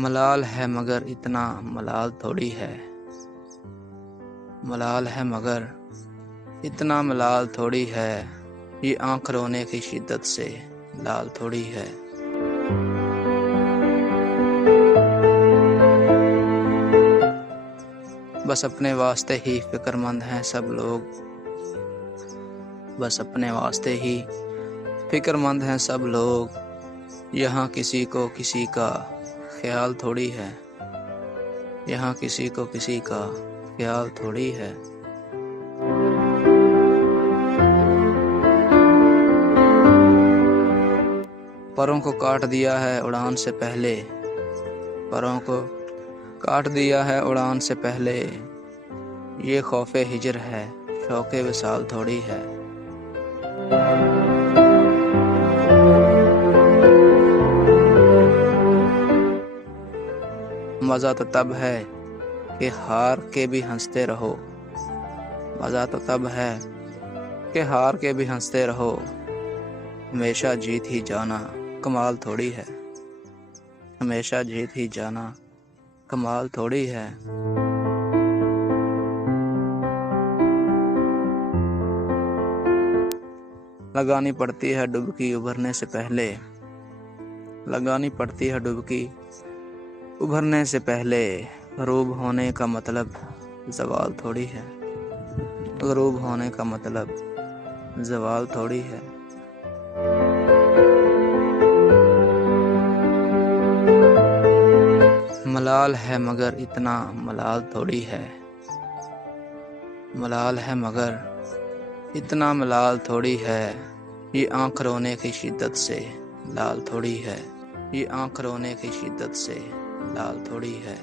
मलाल है मगर इतना मलाल थोड़ी है। मलाल है मगर इतना मलाल थोड़ी है। ये आँख रोने की शिद्दत से लाल थोड़ी है। बस अपने वास्ते ही फिक्रमंद हैं सब लोग। बस अपने वास्ते ही फिक्रमंद हैं सब लोग। यहाँ किसी को किसी का ख्याल थोड़ी है। यहाँ किसी को किसी का ख्याल थोड़ी है। परों को काट दिया है उड़ान से पहले। परों को काट दिया है उड़ान से पहले। ये खौफे हिजर है, शौके विसाल थोड़ी है। मज़ा तो तब है कि हार के भी हंसते रहो। मज़ा तो तब है कि हार के भी हंसते रहो। हमेशा जीत ही जाना कमाल थोड़ी है। हमेशा जीत ही जाना कमाल थोड़ी है। लगानी पड़ती है डुबकी उभरने से पहले। लगानी पड़ती है डुबकी उभरने से पहले। गरूब होने का मतलब ज़वाल थोड़ी है। गरूब होने का मतलब ज़वाल थोड़ी है। मलाल है मगर इतना मलाल थोड़ी है। मलाल है मगर इतना मलाल थोड़ी है। ये आँख रोने की शिद्दत से लाल थोड़ी है। ये आँख रोने की शिद्दत से लाल थोड़ी है।